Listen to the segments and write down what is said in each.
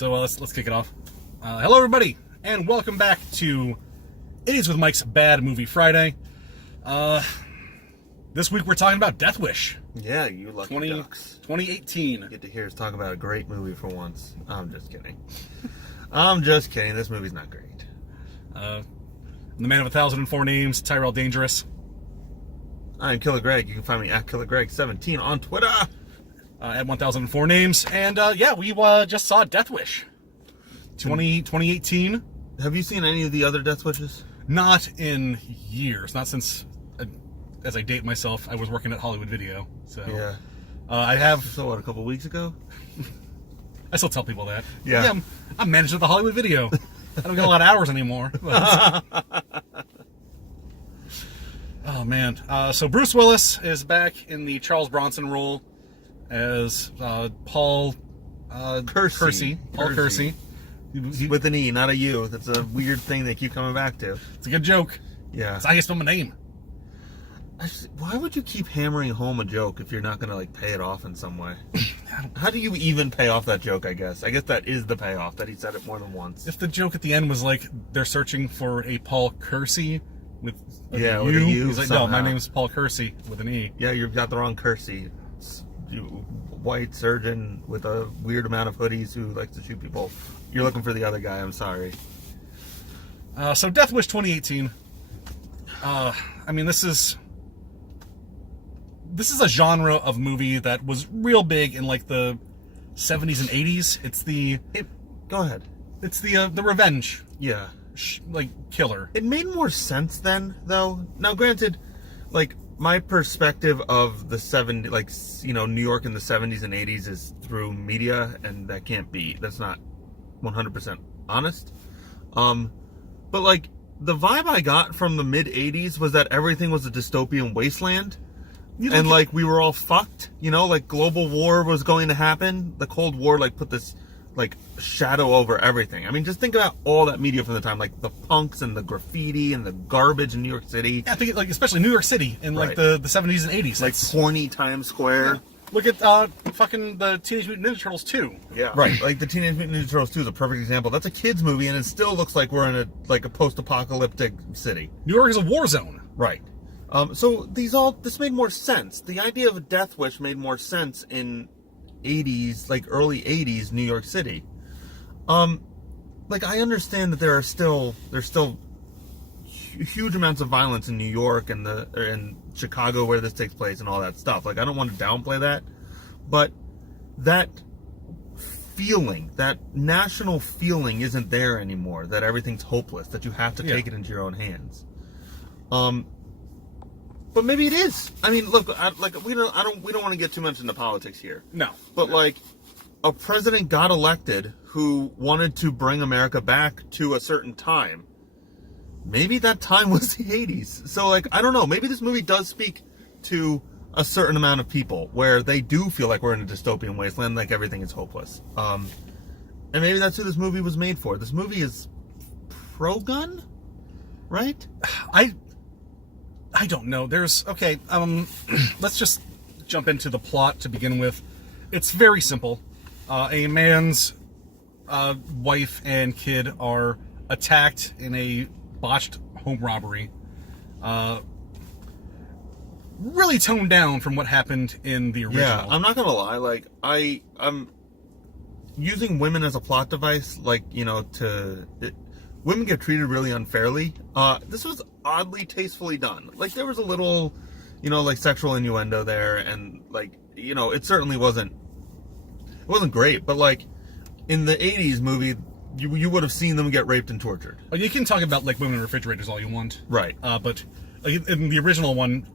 So let's kick it off. Hello, everybody, and welcome back to Idiots with Mike's Bad Movie Friday. This week we're talking about Deathwish. Yeah, you lucky ducks. 2018. Get to hear us talk about a great movie for once. I'm just kidding. I'm just kidding. This movie's not great. The Man of 1,004 Names, Tyrell Dangerous. I'm Killer Greg. You can find me at KillerGreg17 on Twitter. At 1,004 Names. And we just saw Deathwish. 2018. Have you seen any of the other Deathwishes? Not in years. Not since, as I date myself, I was working at Hollywood Video. So Yeah. I have. So what, a couple weeks ago? I still tell people that. Yeah. I'm managed at the Hollywood Video. I don't get a lot of hours anymore. Oh, man. So Bruce Willis is back in the Charles Bronson role as Paul Kersey. Paul Kersey. With an E, not a U. That's a weird thing they keep coming back to. It's a good joke. Yeah. It's how you spell my name. Why would you keep hammering home a joke if you're not going to pay it off in some way? How do you even pay off that joke, I guess? I guess that is the payoff, that he said it more than once. If the joke at the end was they're searching for a Paul Kersey with a U. With a U. He's like, somehow. no, my name is Paul Kersey with an E. Yeah, you've got the wrong Kersey. You white surgeon with a weird amount of hoodies who likes to shoot people. You're looking for the other guy, I'm sorry. So Deathwish 2018. This is a genre of movie that was real big in the 70s and 80s. Go ahead. It's the revenge Yeah. killer. It made more sense then, though. Now, granted, my perspective of the 70s, New York in the 70s and 80s is through media, and that's not 100% honest. But the vibe I got from the mid 80s was that everything was a dystopian wasteland. And we were all fucked, global war was going to happen. The Cold War put this shadow over everything. I mean, just think about all that media from the time, the punks and the graffiti and the garbage in New York City. Yeah, I think especially New York City in Right. the 70s and 80s. Horny Times Square. Yeah. Look at fucking the Teenage Mutant Ninja Turtles 2. Yeah. Right. The Teenage Mutant Ninja Turtles 2 is a perfect example. That's a kids movie and it still looks like we're in a post-apocalyptic city. New York is a war zone. Right. So this made more sense. The idea of a Deathwish made more sense in 80s, early 80s New York City. I understand that there's still huge amounts of violence in New York and in Chicago where this takes place and all that stuff. I don't want to downplay that, but that feeling, that national feeling isn't there anymore, that everything's hopeless, that you have to take it into your own hands. But maybe it is. I mean, look, we don't want to get too much into politics here. No. But a president got elected who wanted to bring America back to a certain time. Maybe that time was the 80s. So I don't know. Maybe this movie does speak to a certain amount of people where they do feel like we're in a dystopian wasteland, everything is hopeless. And maybe that's who this movie was made for. This movie is pro-gun, right? I don't know. Let's just jump into the plot to begin with. It's very simple. A man's wife and kid are attacked in a botched home robbery. Really toned down from what happened in the original. Yeah, I'm not gonna lie. I'm using women as a plot device, women get treated really unfairly. This was oddly tastefully done. There was a little, sexual innuendo there, and it certainly wasn't great. But in the 80s movie, you would have seen them get raped and tortured. You can talk about women in refrigerators all you want, right? But in the original one,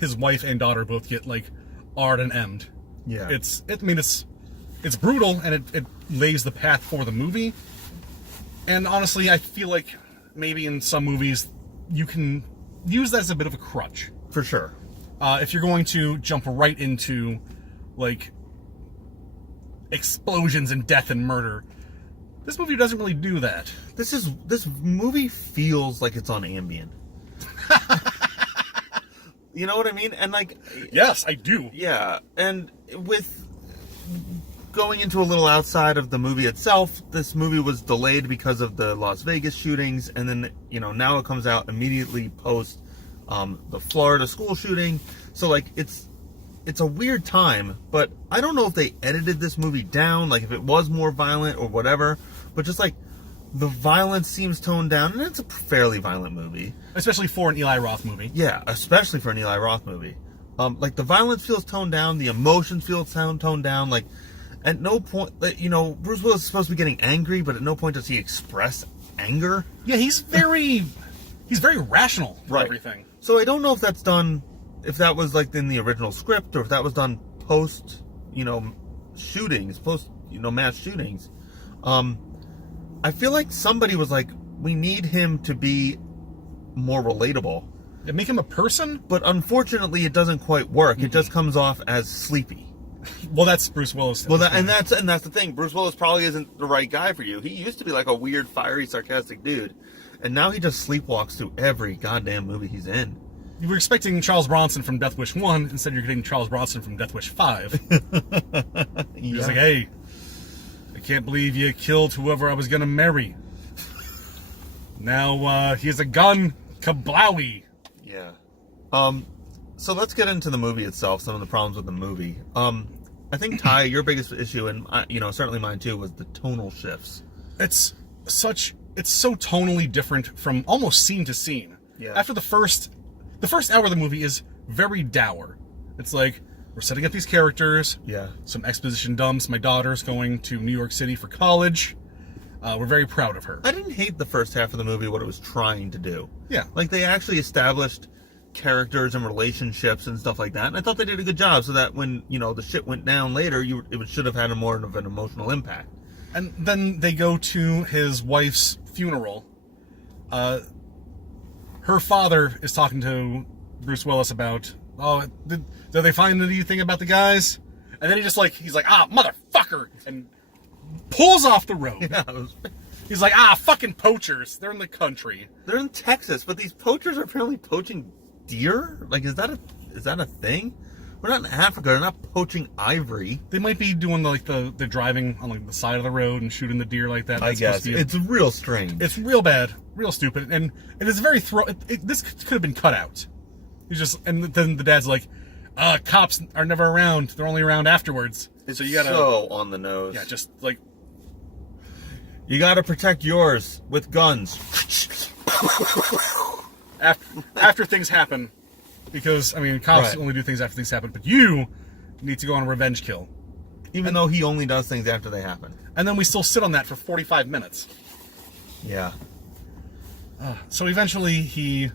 his wife and daughter both get R'd and M'd. Yeah, it's brutal, and it lays the path for the movie. And honestly, I feel maybe in some movies you can use that as a bit of a crutch. For sure. If you're going to jump right into explosions and death and murder, this movie doesn't really do that. This movie feels like it's on Ambien. You know what I mean? And yes, I do. Yeah, and with going into a little outside of the movie itself, this movie was delayed because of the Las Vegas shootings, and then, now it comes out immediately post the Florida school shooting. So, like, it's a weird time, but I don't know if they edited this movie down, like, if it was more violent or whatever, but just, like, the violence seems toned down, and it's a fairly violent movie. Especially for an Eli Roth movie. Yeah, especially for an Eli Roth movie. Like, the violence feels toned down, the emotions feel toned down, like, at no point, Bruce Willis is supposed to be getting angry, but at no point does he express anger. Yeah, he's very rational for everything. So I don't know if that's done, if that was, like, in the original script, or if that was done post, shootings, mass shootings. I feel like somebody was like, we need him to be more relatable. They make him a person? But unfortunately, it doesn't quite work. Mm-hmm. It just comes off as sleepy. Well, that's Bruce Willis. Well, that's the thing. Bruce Willis probably isn't the right guy for you. He used to be like a weird, fiery, sarcastic dude, and now he just sleepwalks through every goddamn movie he's in. You were expecting Charles Bronson from Deathwish 1, instead you're getting Charles Bronson from Deathwish 5. He was like, hey, I can't believe you killed whoever I was going to marry. Now, he has a gun. Kablowie. Yeah. So let's get into the movie itself, some of the problems with the movie. I think, Ty, your biggest issue, and certainly mine too, was the tonal shifts. It's so tonally different from almost scene to scene. Yeah. After the first hour of the movie is very dour. It's like, we're setting up these characters. Yeah. Some exposition dumps. My daughter's going to New York City for college. We're very proud of her. I didn't hate the first half of the movie, what it was trying to do. Yeah. Like, they actually established characters and relationships and stuff like that, and I thought they did a good job, so that when the shit went down later, it should have had more of an emotional impact. And then they go to his wife's funeral. Her father is talking to Bruce Willis about, did they find anything about the guys? And then he's like, motherfucker, and pulls off the road. Yeah, he's like, fucking poachers. They're in the country. They're in Texas, but these poachers are apparently poaching deer? Like, is that a thing? We're not in Africa. They're not poaching ivory. They might be doing the driving on like the side of the road and shooting the deer like that. I guess it's real strange. It's real bad, real stupid, and it is very this could have been cut out. And then the dad's like, cops are never around. They're only around afterwards. It's so you gotta so on the nose. Yeah, just like you gotta protect yours with guns. After things happen. Because, cops only do things after things happen, but you need to go on a revenge kill. Even though he only does things after they happen. And then we still sit on that for 45 minutes. Yeah. So eventually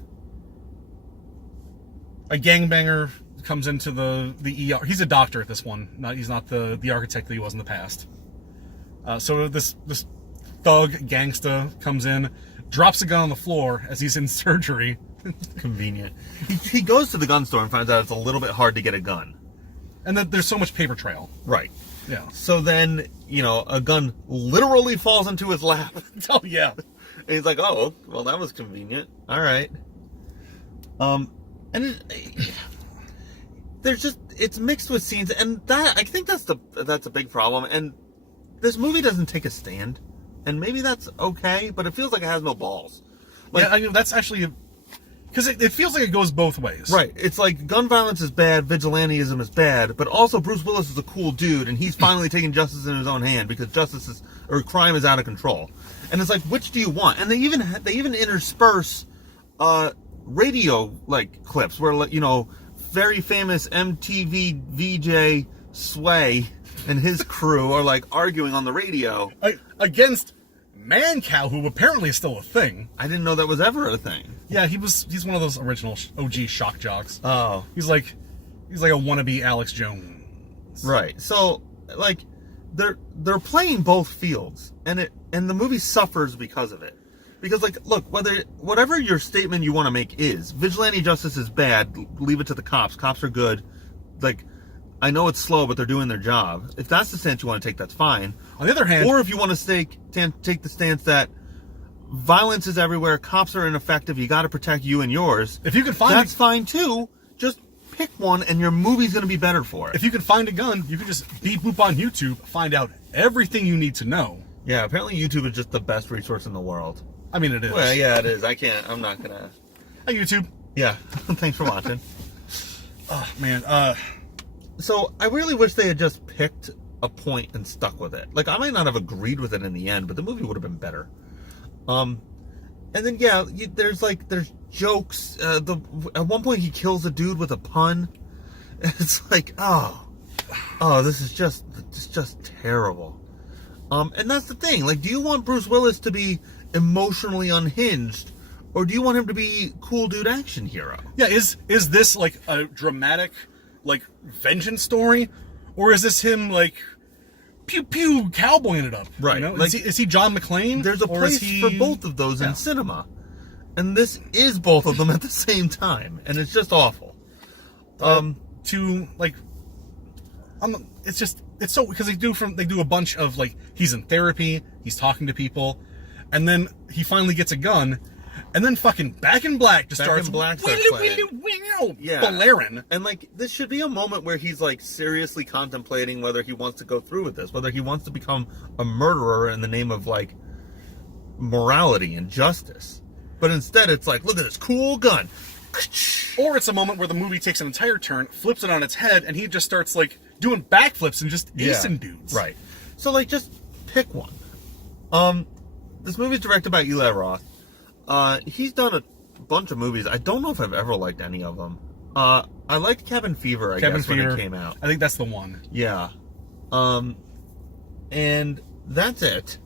a gangbanger comes into the ER. He's a doctor at this one. He's not the architect that he was in the past. So this thug gangsta comes in, drops a gun on the floor as he's in surgery. Convenient. He goes to the gun store and finds out it's a little bit hard to get a gun. And that there's so much paper trail. Right. Yeah. So then, a gun literally falls into his lap. Oh, yeah. And he's like, oh, well, that was convenient. All right. And it's mixed with scenes, and I think that's a big problem. And this movie doesn't take a stand, and maybe that's okay, but it feels like it has no balls. That's actually... Because it feels like it goes both ways. Right. It's like gun violence is bad, vigilantism is bad, but also Bruce Willis is a cool dude, and he's finally taking justice in his own hand because crime is out of control. And it's like, which do you want? And they even intersperse radio clips where very famous MTV VJ Sway and his crew are arguing on the radio against Man-Cow, who apparently is still a thing. I didn't know that was ever a thing. Yeah, he's one of those original OG shock jocks. Oh. He's like a wannabe Alex Jones. Right. So, they're playing both fields, and the movie suffers because of it. Because, look, whatever your statement you want to make is, vigilante justice is bad, leave it to the cops. Cops are good. I know it's slow, but they're doing their job. If that's the stance you want to take, that's fine. On the other hand... Or if you want to take the stance that violence is everywhere, cops are ineffective, you got to protect you and yours. If you can find... That's fine, too. Just pick one, and your movie's going to be better for it. If you can find a gun, you can just beep boop on YouTube, find out everything you need to know. Yeah, apparently YouTube is just the best resource in the world. I mean, it is. Well, yeah, it is. I'm not going to... Hi, YouTube. Yeah, thanks for watching. Oh, man. So, I really wish they had just picked a point and stuck with it. Like, I might not have agreed with it in the end, but the movie would have been better. And then, yeah, there's jokes. At one point, he kills a dude with a pun. It's like, oh, this is just terrible. And that's the thing. Like, do you want Bruce Willis to be emotionally unhinged, or do you want him to be cool dude action hero? Yeah, is this like a dramatic, like, vengeance story, or is this him like pew pew cowboying it up? Right. You know? Like, is he John McClane? There's a place for both of those in cinema, and this is both of them at the same time, and it's just awful. It's so, because they do a bunch of, like, he's in therapy, he's talking to people, and then he finally gets a gun, and then fucking Back in Black starts playing. Yeah. blaring. And, like, this should be a moment where he's, like, seriously contemplating whether he wants to go through with this, whether he wants to become a murderer in the name of, like, morality and justice. But instead, it's like, look at this cool gun. Or it's a moment where the movie takes an entire turn, flips it on its head, and he just starts, like, doing backflips and just acing dudes. Right. So, like, just pick one. This movie's directed by Eli Roth. He's done a bunch of movies. I don't know if I've ever liked any of them. I liked Cabin Fever, I guess, when it came out. I think that's the one. Yeah. And that's it.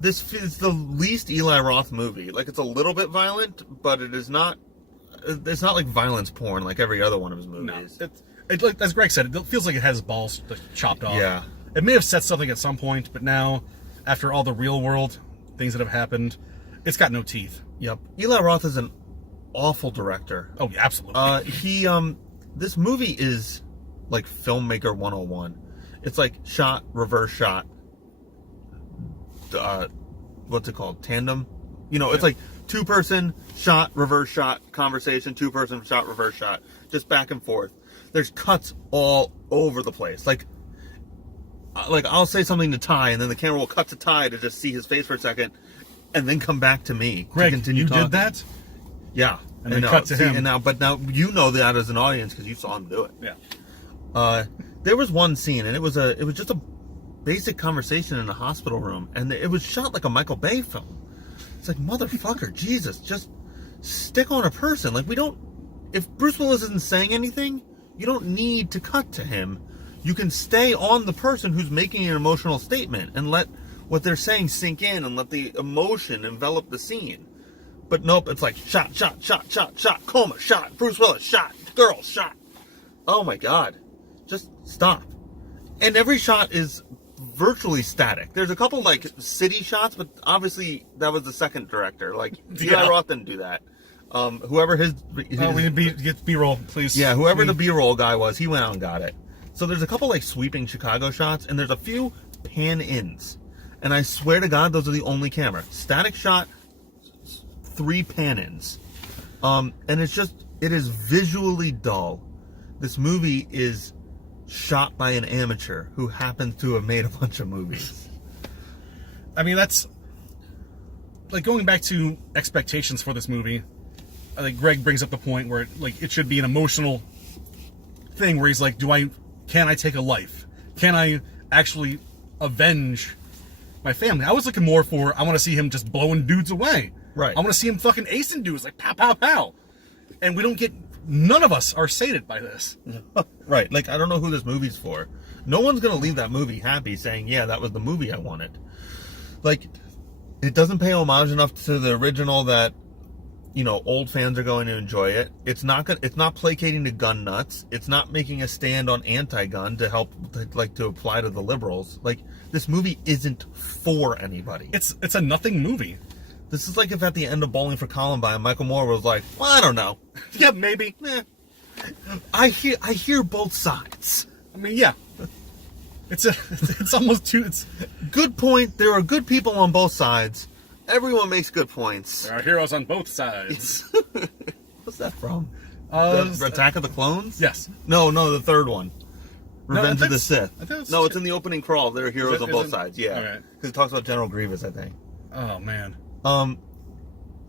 This is the least Eli Roth movie. Like, it's a little bit violent, but it's not like violence porn like every other one of his movies. No, it's like, as Greg said, it feels like it has balls chopped off. Yeah. It may have said something at some point, but now, after all the real world things that have happened, it's got no teeth. Yep. Eli Roth is an awful director. Oh, yeah, absolutely. This movie is like filmmaker 101. It's like shot, reverse shot. What's it called? Tandem? You know, it's like two-person shot, reverse shot, conversation, two-person shot, reverse shot. Just back and forth. There's cuts all over the place. Like I'll say something to Ty, and then the camera will cut to Ty to just see his face for a second, and then come back to me Greg, to continue talking. Did that? Yeah. And then cut to him. But now you know that as an audience because you saw him do it. Yeah. There was one scene, and it was just a basic conversation in a hospital room, and it was shot like a Michael Bay film. It's like, motherfucker, Jesus, just stick on a person. Like, if Bruce Willis isn't saying anything, you don't need to cut to him. You can stay on the person who's making an emotional statement and let what they're saying sink in and let the emotion envelop the scene. But nope, it's like shot, shot, shot, shot, shot, coma, shot, Bruce Willis, shot, girl, shot. Oh my God. Just stop. And every shot is virtually static. There's a couple, like, city shots, but obviously that was the second director. Like, Eli Roth didn't do that. Whoever we need get B-roll, please. Yeah, whoever the B-roll guy was, he went out and got it. So there's a couple, like, sweeping Chicago shots, and there's a few pan-ins. And I swear to God, those are the only camera. Static shot, 3 pan-ins. And it is visually dull. This movie is shot by an amateur who happens to have made a bunch of movies. I mean, that's, like, going back to expectations for this movie. I think Greg brings up the point where, like, it should be an emotional thing where he's like, can I take a life? Can I actually avenge my family? I was looking more for, I want to see him just blowing dudes away. Right. I want to see him fucking acing dudes, like, pow, pow, pow. And we don't get, none of us are sated by this. Right. Like, I don't know who this movie's for. No one's going to leave that movie happy saying, yeah, that was the movie I wanted. Like, it doesn't pay homage enough to the original that, you know, old fans are going to enjoy it. It's not placating to gun nuts. It's not making a stand on anti-gun to help, to apply to the liberals. Like, this movie isn't for anybody. It's a nothing movie. This is like if at the end of Bowling for Columbine, Michael Moore was like, well, I don't know. Yeah, maybe. I hear both sides. I mean, yeah. It's almost too, it's... Good point. There are good people on both sides. Everyone makes good points. There are heroes on both sides. What's that from? The Attack of the Clones? Yes. No, the third one. Revenge of the Sith. No, it's in the opening crawl. There are heroes on both sides. Yeah. Okay. Because it talks about General Grievous, I think. Oh, man.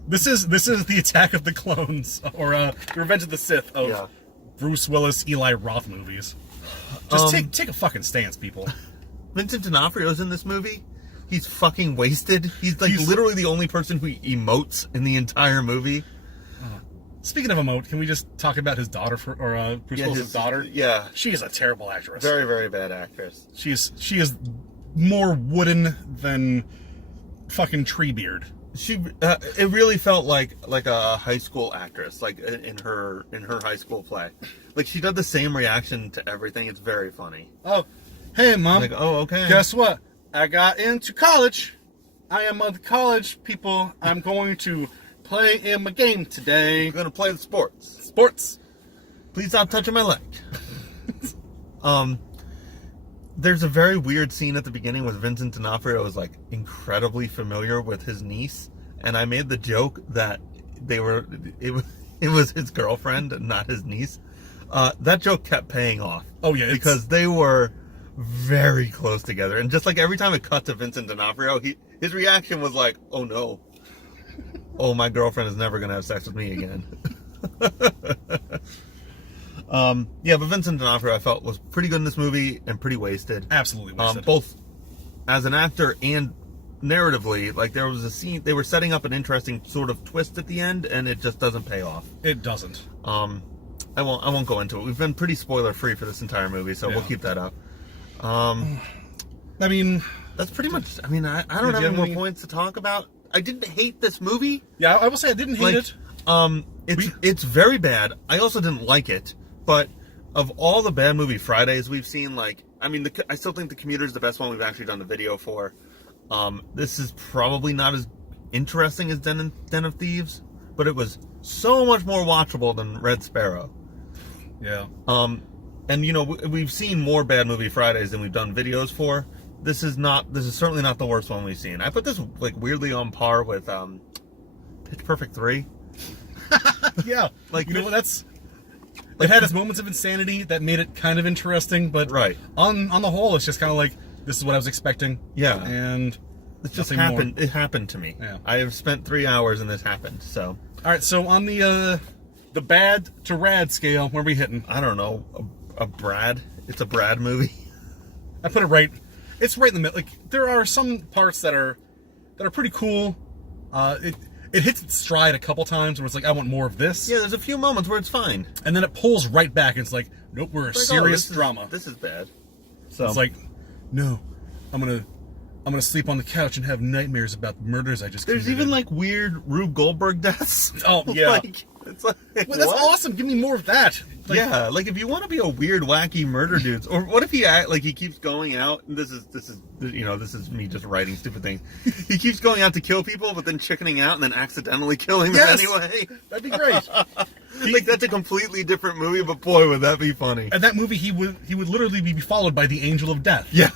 This is the Attack of the Clones, or Revenge of the Sith of Bruce Willis, Eli Roth movies. Just take a fucking stance, people. Vincent D'Onofrio's in this movie. He's fucking wasted. He's literally the only person who emotes in the entire movie. Speaking of emote, can we just talk about his daughter, Bruce Willis' daughter? Yeah. She is a terrible actress. Very, very bad actress. She is more wooden than fucking Treebeard. It really felt like a high school actress, like in her high school play. Like she did the same reaction to everything. It's very funny. Oh, hey mom. Like, oh, okay. Guess what? I got into college. I am of the college people. I'm going to play in my game today. I'm gonna play the sports. Sports. Please stop touching my leg. There's a very weird scene at the beginning where Vincent D'Onofrio is like incredibly familiar with his niece, and I made the joke that it was his girlfriend and not his niece. That joke kept paying off. Oh yeah, because they were very close together, and just like every time it cut to Vincent D'Onofrio, his reaction was like, "Oh no, oh my girlfriend is never gonna have sex with me again." But Vincent D'Onofrio I felt was pretty good in this movie and pretty wasted. Absolutely wasted. Both as an actor and narratively. Like there was a scene they were setting up an interesting sort of twist at the end, and it just doesn't pay off. It doesn't. I won't go into it. We've been pretty spoiler free for this entire movie, so we'll keep that up. I mean, that's pretty much. I mean, I don't have any more points to talk about. I didn't hate this movie. Yeah, I will say I didn't hate it. It's very bad. I also didn't like it. But of all the bad movie Fridays we've seen, I still think The Commuter is the best one we've actually done the video for. This is probably not as interesting as Den of Thieves, but it was so much more watchable than Red Sparrow. Yeah. And we've seen more bad movie Fridays than we've done videos for. This is certainly not the worst one we've seen. I put this weirdly on par with Pitch Perfect 3. Yeah. It had its moments of insanity that made it kind of interesting, but on the whole, it's just kind of like, this is what I was expecting. Yeah. And it just happened. More. It happened to me. Yeah. I have spent 3 hours and this happened, so. All right, so on the bad to rad scale, where are we hitting? I don't know. A Brad? It's a Brad movie. I put it right. It's right in the middle. Like, there are some parts that are pretty cool. It hits its stride a couple times where it's like, I want more of this. Yeah, there's a few moments where it's fine. And then it pulls right back and it's like, nope, we're a serious drama. This is bad. So it's like, no, I'm gonna sleep on the couch and have nightmares about the murders I just committed. There's even like weird Rube Goldberg deaths. Oh yeah. It's like, well, that's awesome. Give me more of that. Yeah, like if you want to be a weird, wacky murder dude, or what if he keeps going out? And this is me just writing stupid things. He keeps going out to kill people, but then chickening out and then accidentally killing them anyway. That'd be great. That's a completely different movie, but boy, would that be funny. And that movie, he would literally be followed by the Angel of Death. Yeah.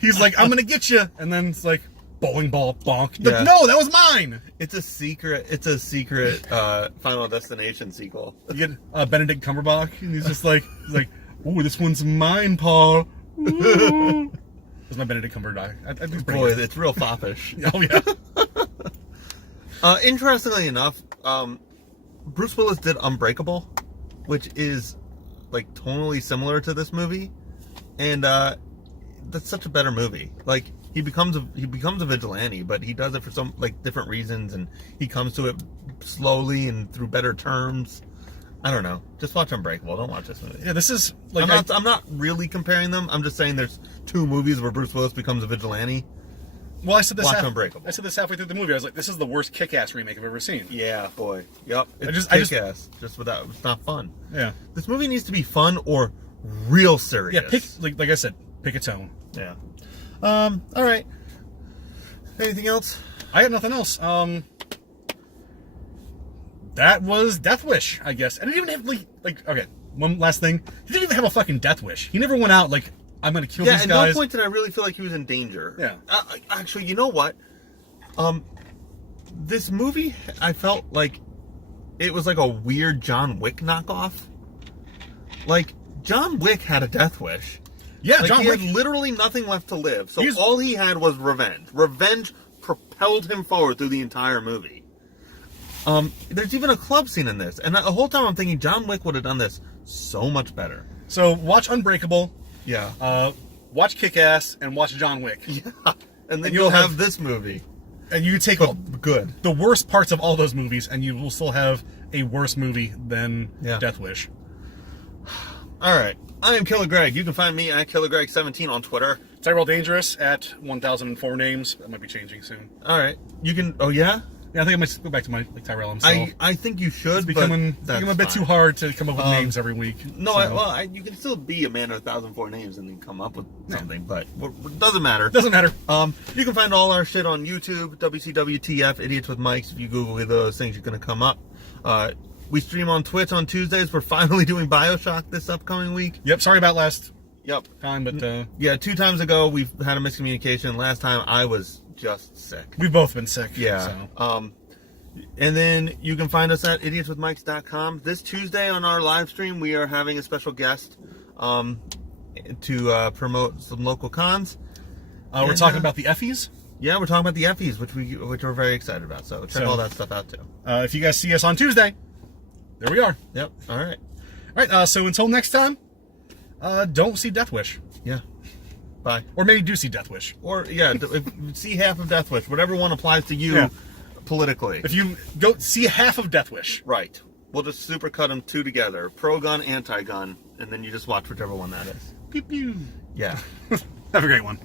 He's like, I'm gonna get you, and then it's like, bowling ball bonk. Yeah. Like, no, that was mine. It's a secret Final Destination sequel. You get Benedict Cumberbatch, and he's like, "Ooh, this one's mine, Paul." Ooh. That's my Benedict Cumberbatch. Boy, it's real foppish. Oh yeah. Interestingly enough, Bruce Willis did Unbreakable, which is like tonally similar to this movie, and that's such a better movie. Like. He becomes a vigilante, but he does it for some different reasons, and he comes to it slowly and through better terms. I don't know. Just watch Unbreakable. Don't watch this movie. Yeah, this is I'm not really comparing them. I'm just saying there's 2 movies where Bruce Willis becomes a vigilante. Well, I said this. Unbreakable. I said this halfway through the movie. I was like, this is the worst Kick-Ass remake I've ever seen. Yeah, boy. Yep. It's Kick-Ass. Just without. It's not fun. Yeah. This movie needs to be fun or real serious. Yeah. Like I said, pick a tone. Yeah. All right. Anything else? I got nothing else. That was Deathwish, I guess. And it didn't even have okay, one last thing. He didn't even have a fucking death wish. He never went out like, I'm gonna kill these guys. Yeah, at no point did I really feel like he was in danger. Yeah. Actually, you know what? This movie, I felt like it was like a weird John Wick knockoff. Like, John Wick had a death wish. Yeah, like, John he Wick had literally nothing left to live. So He's- all he had was revenge. Revenge propelled him forward through the entire movie. There's even a club scene in this. And the whole time I'm thinking John Wick would have done this so much better. So watch Unbreakable, Yeah. watch Kick-Ass, and watch John Wick. Yeah. And then And you'll have this movie. And you take Good. the worst parts of all those movies, and you will still have a worse movie than Yeah. Deathwish. All right. I am Killer Greg. You can find me at KillerGreg17 on Twitter. Tyrell Dangerous at 1004 names. That might be changing soon. All right. You can... Oh, yeah? Yeah, I think I might go back to my Tyrell himself. I think you should, It's becoming but that's a bit fine. too hard to come up with names every week. No, so. you can still be a man of 1,004 names and then come up with something, but it doesn't matter. Doesn't matter. You can find all our shit on YouTube, WCWTF, Idiots with Mics. If you Google those things, you're going to come up. We stream on Twitch on Tuesdays. We're finally doing Bioshock this upcoming week. Yep, sorry about last Yep. time, but Yeah, 2 times ago we've had a miscommunication. Last time I was just sick. we've both been sick. Yeah. So. And then you can find us at idiotswithmics.com. This Tuesday on our live stream, we are having a special guest to promote some local cons. We're talking about the Effies. Yeah, we're talking about the Effies, which we're very excited about. So check all that stuff out too. If you guys see us on Tuesday, there we are. Yep. All right. All right. So until next time, don't see Deathwish, Yeah. Bye. or maybe do see Deathwish. Or see half of Deathwish, whatever one applies to you politically. If you go see half of Deathwish, Right. We'll just supercut them 2 together, pro-gun, anti-gun, and then you just watch whichever one that is. pew pew. Yeah. Have a great one.